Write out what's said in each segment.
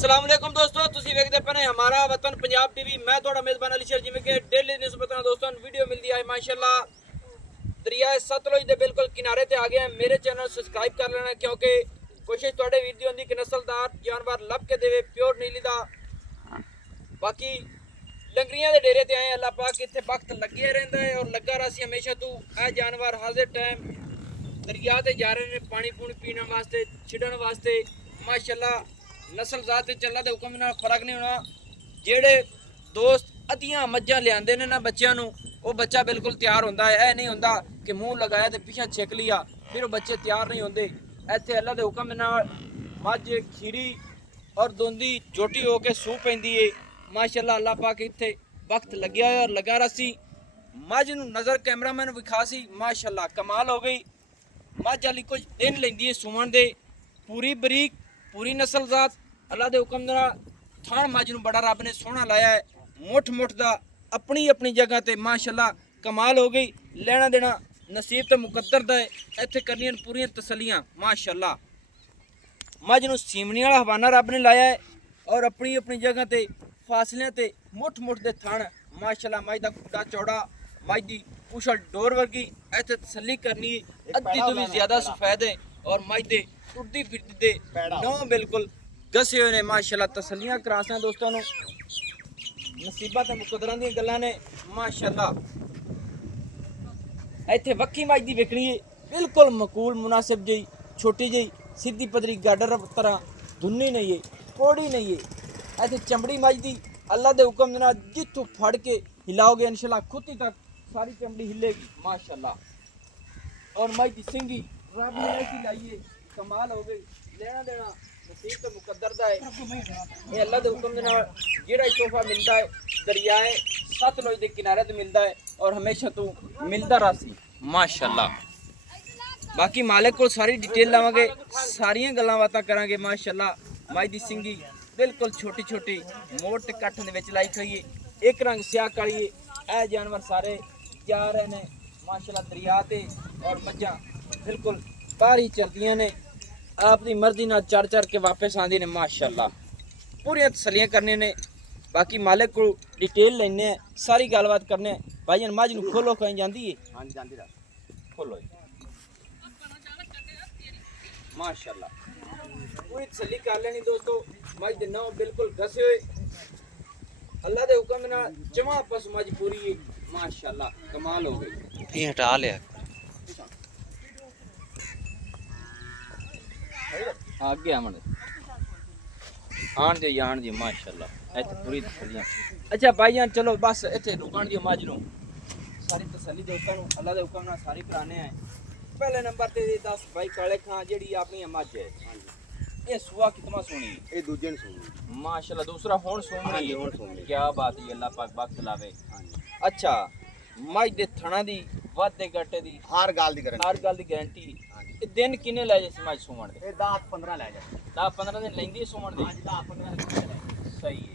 अस्सलाम वालेकुम दोस्तों, ਤੁਸੀਂ ਵੇਖਦੇ ਪਏ ਹਮਾਰਾ ਵਤਨ ਪੰਜਾਬ ਟੀਵੀ। ਮੈਂ ਤੁਹਾਡਾ ਮੇਜ਼ਬਾਨ ਅਲੀ ਸ਼ੇਰ। ਜਿਵੇਂ ਕਿ ਡੇਲੀ ਨਿਸਬਤ ਨਾਲ ਦੋਸਤਾਂ ਨੂੰ ਵੀਡੀਓ ਮਿਲਦੀ ਹੈ ਮਾਸ਼ਾਅੱਲਾ ਦਰਿਆ ਸਤਲੁਜ ਦੇ ਬਿਲਕੁਲ ਕਿਨਾਰੇ ਤੇ ਆ ਗਏ। ਮੇਰੇ ਚੈਨਲ ਸਬਸਕ੍ਰਾਈਬ ਕਰ ਲੈਣਾ ਕਿਉਂਕਿ ਕੋਸ਼ਿਸ਼ ਤੁਹਾਡੇ ਵੀਰ ਦੀ ਹੁੰਦੀ ਕਿ ਨਸਲਦਾਰ ਜਾਨਵਰ ਲੱਭ ਕੇ ਦੇਵੇ ਪਿਓਰ ਨੀਲੀ ਦਾ। ਬਾਕੀ ਲੰਗਰੀਆਂ ਦੇ ਡੇਰੇ ਤੇ ਆਏ ਅੱਲਾਹ ਪਾਕ ਇੱਥੇ ਵਕਤ ਲੱਗਿਆ ਰਹਿੰਦਾ ਹੈ ਔਰ ਲੱਗਾ ਰਹਾ ਹਮੇਸ਼ਾ ਤੋਂ। ਇਹ ਜਾਨਵਰ ਹਾਜ਼ਰ ਟਾਈਮ ਦਰਿਆ ਤੇ ਜਾ ਰਹੇ ਨੇ ਪਾਣੀ ਪੂਣੀ ਪੀਣ ਵਾਸਤੇ ਛਿੜਨ ਵਾਸਤੇ। ਮਾਸ਼ਾਅੱਲਾ नस्ल जात अल्लाह के हुक्म नाल फर्क नहीं होना। जेड़े दोस्त अद्धियां मज्जां लियाते ने ना बच्चों नूं, वो बच्चा बिल्कुल तैयार होंदा है। यह नहीं होंदा कि मुँह लगाया तो पीछे छिक लिया फिर वो बच्चे तैयार नहीं होंदे। इत्थे अल्लाह के हुक्म नाल मझ खीरी और दोंदी जोटी होके सूह पैंदी है। माशाअल्लाह अल्लाह पाक इत्थे वक्त लग्या है और लगा रसी। मझ नूं नज़र कैमरामैन विखा सी माशाअल्लाह कमाल हो गई। मझ वाली कुछ दिन लैंदी है सूवण दे, पूरी बरीक पूरी नस्ल जात अल्लाह के हुक्म नाल। थान मझ नूं बड़ा रब ने सोहना लाया है, मुठ मुठ दा अपनी अपनी जगह ते माशाअल्लाह कमाल हो गई। लेना देना नसीब ते मुकद्दर दा है। इत्थे करनियां पूरियां तसल्लियां माशाअल्लाह। मझ नूं सीमनी वाला हवाना रब ने लाया है और अपनी अपनी जगह ते फासलियां ते मुठ मुठ दे थान माशाअल्लाह। मझ दा खुट्टा चौड़ा, मझ दी पुछल डोर वर्गी। इत्थे तसल्ली करनी अद्धी तो भी ज़्यादा सफेद है और मझ दे टुरदी फिरदी दे नौ बिल्कुल गसे हुए ने माशाअल्लाह। तसल्लियां करासां दोस्तों नूं नसीबां ते मुकद्दरां दी गल्लां ने माशाअल्लाह। इत्थे वक्की मझ दी विकणी है बिल्कुल मकूल मुनासिब जी, छोटी जी सीधी पदरी गाडर तरह, धुन्नी नहीं है कोड़ी नहीं है। इत्थे चमड़ी मझ दी अल्लाह दे हुक्म दे नाल जित्थों फड़ के हिलाओगे इंशाअल्लाह खुद ही तक सारी चमड़ी हिलेगी माशाअल्लाह। और मझ दी सिंगी रब ने ऐसी लाई है कमाल हो गई। लेना देना नसीब तो मुकद्दर दा है। ये अल्लाह दे हुक्म दे नाल जेड़ा तोहफा मिलता है दरियाए सतलुज दे किनारे ते मिलता है और हमेशा तो मिलता रहा माशाअल्लाह। बाकी मालिक को सारी डिटेल लावांगे, सारियां गल्लां बातां करांगे माशाअल्लाह। मझ दी सिंगी बिल्कुल छोटी छोटी मोट ते कट्ठ दे विच लाई खई है, एक रंग स्याह काली है। ए जानवर सारे जा रहे ने माशाअल्लाह दरिया ते और मज्जां बिल्कुल बाहर ही चलदियां ने अपनी मर्जी नाल चढ़ चढ़ के वापस आंदी ने माशाअल्लाह। पूरी तसल्लियां करने ने। बाकी मालिक को डिटेल लेने सारी गलबात करने। भाईजान मझ नूं खोलो कहीं जांदी है? हां जी जांदी रहा खोलो माशाअल्लाह। पूरी तसल्ली कर लेनी दोस्तों। मझ दे नौ बिल्कुल घसे हुए अल्लाह दे हुक्म नाल जमा पस मझ पूरी है माशाअल्लाह कमाल हो गई। ये हटा लिया आगे आमन आन जी माशाअल्लाह। इत्थे पूरी तसल्लियां। अच्छा भाईजान चलो बस इत्थे रुकण दी मझ नूं सारी तसल्ली दोस्तां नूं अल्लाह दे हुक्म नाल सारी कराने हैं। पहले नंबर ते 10 भाई काले खां जेड़ी अपनी मझ है ये सुआ कितना सोनी है? ये दूजे ने सोनी माशाअल्लाह। दूसरा हुण सोनी है, हुण सोनी। क्या बात है अल्लाह पाक वक्त लावे। अच्छा मझ दे थणा दी वादे घाटे दी हर गल दी गारंटी। दिन किन्ने लै जाए मझ सुमण दे? 10-15 लै जाए। 10-15 दिन लैंदी है सुमण दे? 10-15 दिन सही है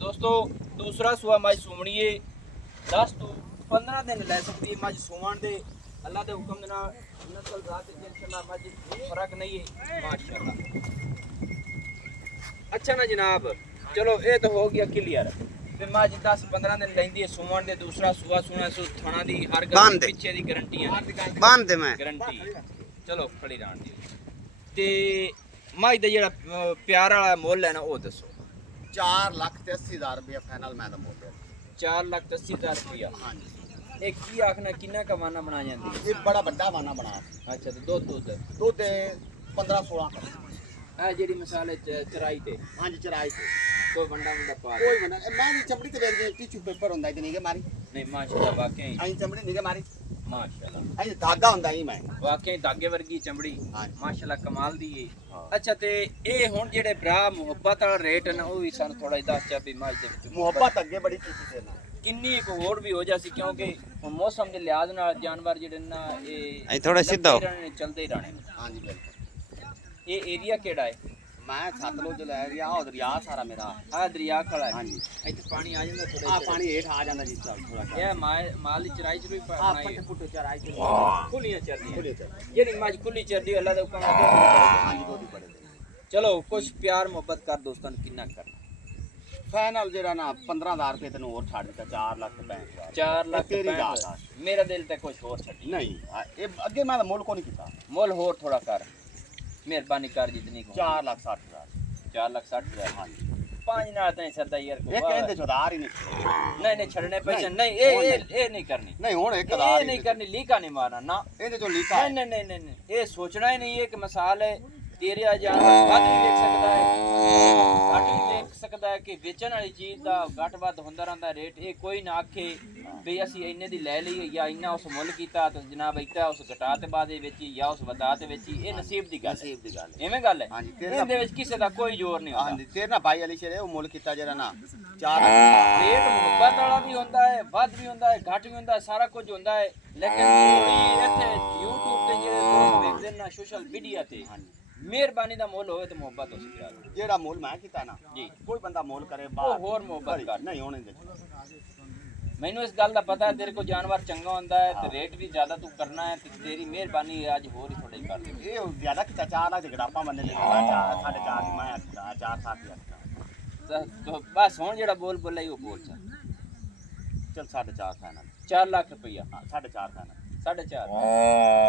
दोस्तों। दूसरा सुआ मझ सुमणी है 10 तो 15 दिन लै सकती है मझ सुमण दे अल्लाह दे हुक्म दे नाल। नस्ल जात इंशाअल्लाह मझ फर्क नहीं है माशाअल्लाह। अच्छा ना जनाब चलो ये तो हो गया क्लियर। फिर मझ 10-15 दिन लैंदी है सुमण दे। दूसरा सुआ सुना सु थाना दी हर गल पिछे दी गारंटी है बांध दे मैं गारंटी। चलो खड़ी रहन दी ते मझ दे जेड़ा प्यार वाला मुੱਲ है ना वो दसो। 4,80,000 रुपया फाइनल मैं दा मुੱਲ है। 4,80,000 रुपया। हां जी। एक की आखना किन्ना का वाना बना जांदी? ये बड़ा बड़ा वाना बना। अच्छा तो दूध 15-16 आ जेडी मसाले चराई ते? हां जी चराई ते कोई वंडा वंडा पा कोई वंडा मैं दी चमड़ी ते वेख टिश्यू पेपर होंदा इतनी के मारी नहीं माशाअल्लाह वाकई आई चमड़ी नहीं के मारी माशाअल्लाह। आई धागा होंदा ही मैं वाकई धागे वर्गी चमड़ी माशाअल्लाह कमाल दी है। अच्छा ते ए हुन जेड़े भरा मुहब्बत वाला रेट है ना वो भी सन थोड़ा दस चा भी मझ दे विच मुहब्बत अगे बड़ी कीती से ना किन्नी एक होर भी हो जासी क्योंकि मौसम के लिहाज नाल जानवर जेड़े ना ए थोड़ा सीधा चलते ही रहने। हां जी बिल्कुल। ये एरिया केड़ा है? मैं सतलुज लै रिया और दरिया सारा मेरा आ दरिया खड़ा है। हां जी इत्थे पानी आ जांदा थोड़ा। आ पानी हेठ आ जांदा जी थोड़ा सा। ये माल दी चराई चरुई आ पट्टे पुट्टे चराई खुलियां चरदियां जेड़ी मझ खुली चरदी अल्लाह दे हुक्म नाल। हां जी दूध बड़े ਚਲੋ ਕੁਝ ਪਿਆਰ ਮੁਹੱਬਤ ਕਰ ਦੋਸਤਾਂ ਨੂੰ ਕਿੰਨਾ ਕਰਨਾ ਫਾਈਨਲ ਜਿਹੜਾ ਨਾ 15000 ਰੁਪਏ ਤੈਨੂੰ ਹੋਰ ਛੱਡ ਦਿੱਤਾ 4,65,000 4 ਲੱਖ ਤੇਰੀ 65 ਜਾਤ ਆ। ਮੇਰਾ ਦਿਲ ਤੇ ਕੁਝ ਹੋਰ ਛੱਡੀ ਨਹੀਂ ਇਹ ਅੱਗੇ ਮੈਂ ਤਾਂ ਮੁੱਲ ਕੋ ਨਹੀਂ ਕੀਤਾ ਮੁੱਲ ਹੋਰ ਥੋੜਾ ਕਰ ਮਿਹਰਬਾਨੀ ਕਰ ਜਿਤਨੀ ਕੋ 4,60,000 4 ਲੱਖ 60 ਹਜ਼ਾਰ ਹਾਂਜੀ ਪੰਜ ਨਾਲ ਤਾਂ ਨਹੀਂ ਸਰਦਾ ਯਾਰ ਇਹ ਕਹਿੰਦੇ ਚੋਦਾਰ ਹੀ ਨਹੀਂ ਨਹੀਂ ਛੱਡਣੇ ਪੈਸੇ ਨਹੀਂ ਇਹ ਨਹੀਂ ਕਰਨੀ ਨਹੀਂ ਹੁਣ ਇੱਕ ਇਹ ਹਜ਼ਾਰ ਨਹੀਂ ਕਰਨੀ ਲੀਕਾ ਨਹੀਂ ਮਾਰਨਾ ਨਾ ਇਹਦੇ ਚੋਂ ਲੀਕਾ ਨਹੀਂ ਇਹ ਸੋਚਣਾ ਹੀ ਨਹੀਂ ਹੈ ਕਿ ਮਿਸਾਲ ਹੈ ਤੇਰੇ ਆ ਜਾਨ ਵੱਧ ਵੀ ਦੇਖ ਸਕਦਾ ਹੈ ਘੱਟ ਵੀ ਦੇਖ ਸਕਦਾ ਹੈ ਕਿ ਵੇਚਣ ਵਾਲੀ ਚੀਜ਼ ਦਾ ਘੱਟ ਵੱਧ ਹੁੰਦਾ ਰਹਿੰਦਾ ਰੇਟ ਇਹ ਕੋਈ ਨਾ ਆਖੇ ਵੀ ਅਸੀਂ ਇੰਨੇ ਦੀ ਲੈ ਲਈ ਜਾਂ ਇੰਨਾ ਉਸ ਮੁੱਲ ਕੀਤਾ ਤਾਂ ਜਨਾਬ ਇੱਤਾ ਉਸ ਘਟਾ ਤੇ ਬਾਅਦ ਵਿੱਚ ਜਾਂ ਉਸ ਵਧਾ ਤੇ ਵਿੱਚ ਇਹ ਨਸੀਬ ਦੀ ਗੱਲ ਹੈ ਐਵੇਂ ਗੱਲ ਹੈ ਹਾਂਜੀ ਇਹਦੇ ਵਿੱਚ ਕਿਸੇ ਦਾ ਕੋਈ ਜ਼ੋਰ ਨਹੀਂ ਹੁੰਦਾ ਹਾਂਜੀ ਤੇਰੇ ਨਾਲ ਭਾਈ ਅਲੀ ਸ਼ੇਰ ਉਹ ਮੁੱਲ ਕੀਤਾ ਜਿਹੜਾ ਨਾ 4 ਲੱਖ ਰੇਟ ਮੁਹੱਬਤ ਵਾਲਾ ਵੀ ਹੁੰਦਾ ਹੈ ਵੱਧ ਵੀ ਹੁੰਦਾ ਹੈ ਘੱਟ ਵੀ ਹੁੰਦਾ ਹੈ ਸਾਰਾ ਕੁਝ ਹੁੰਦਾ ਹੈ ਲੇਕਿਨ ਇੱਥੇ YouTube ਤੇ ਜਿਹੜੇ ਦੋਸਤ ਵੇਖਦੇ ਨੇ ਸੋਸ਼ਲ ਮੀਡੀਆ ਤੇ ਮਿਹਰਬਾਨੀ ਦਾ ਮੁੱਲ ਹੋਵੇ ਤੇ ਮੁਹੱਬਤ ਉਸ ਪਿਆਰ ਜਿਹੜਾ ਮੁੱਲ ਮੈਂ ਕੀਤਾ ਨਾ ਜੀ ਕੋਈ ਬੰਦਾ ਮੁੱਲ ਕਰੇ ਉਹ ਬਾਹਰ ਹੋਰ ਮੁਹੱਬਤ ਕਰ ਨਹੀਂ ਹੋਣੇ ਦੇ ਮੈਨੂੰ ਇਸ ਗੱਲ ਦਾ ਪਤਾ ਹੈ ਤੇਰੇ ਕੋ ਜਾਨਵਰ ਚੰਗਾ ਹੁੰਦਾ ਹੈ ਤੇ ਰੇਟ ਵੀ ਜ਼ਿਆਦਾ ਤੂੰ ਕਰਨਾ ਹੈ ਤੇ ਤੇਰੀ ਮਿਹਰਬਾਨੀ ਅੱਜ ਹੋਰ ਹੀ ਥੋੜੀ ਕਰ ਦੇ ਇਹ ਜ਼ਿਆਦਾ ਕੀਤਾ 4 ਲੱਖ ਗੜਾਪਾ ਮੰਨੇ ਦੇ 4.5 ਦੀ ਮੈਂ 4.7 ਤਾਂ ਬਸ ਹੁਣ ਜਿਹੜਾ ਬੋਲ ਬੋਲਿਆ ਉਹ ਬੋਲ ਚਲ 4.5 ਫਾਈਨਲ 4 ਲੱਖ ਰੁਪਈਆ 4.5 ਫਾਈਨਲ 4.5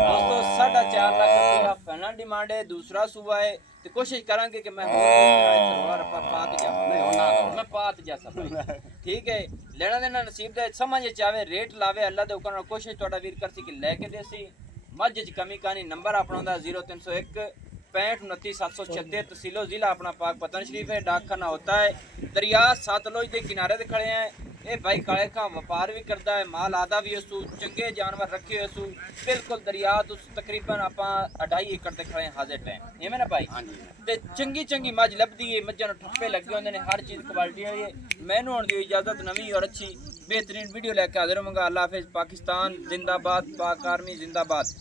ਦੋਸਤੋ 4.5 ਲੱਖ ਰੁਪਈਆ ਫਾਈਨਲ ਡਿਮਾਂਡ ਹੈ ਦੂਸਰਾ ਸੂਬਾ ਹੈ ਤੇ ਕੋਸ਼ਿਸ਼ ਕਰਾਂਗੇ ਕਿ ਮੈਂ ਹੋਰ ਪਾ ਕੇ ਜਾਵਾਂ ਨਹੀਂ ਹੁਣ ਨਾ ਮੈਂ ਪਾਤ ਜਾ ਸਕਦਾ ਠੀਕ ਹੈ ਲੈਣਾ ਦੇਣਾ ਨਸੀਬ ਦਾ ਸਮਝ ਚਾਵੇ ਰੇਟ ਲਾਵੇ ਅੱਲਾ ਦੇ ਹੁਕਮ ਨਾਲ ਕੋਸ਼ਿਸ਼ ਤੁਹਾਡਾ ਵੀਰ ਕਰਸੀ ਕਿ ਲੈ ਕੇ ਦੇਸੀ ਮੱਝ ਚ ਕਮੀ ਕਾਨੀ ਨੰਬਰ ਆਪਣਾ ਦਾ 0301 6529 तहसीलो जिला अपना पाक पतन शरीफ है डाकखाना होता है दरिया सतलुज के किनारे ते खड़े हैं ये भाई काले का व्यापार भी करता है माल आदा भी उसू चंगे जानवर रखे हुए सू बिल्कुल दरिया तो तकरीबन आप 2.5 एकड़ ते खड़े हाजिर टाइम एवं ना भाई ते चंगी मझ लभदी है मझां नूं ठप्पे लगे होंदे ने हर चीज़ क्वालिटी वाली है मैनूं हुण दी इजाजत नवीं और अच्छी बेहतरीन वीडियो लैके हाजिर होवांगा अल्लाह हाफिज़ पाकिस्तान जिंदाबाद पाक आर्मी जिंदाबाद।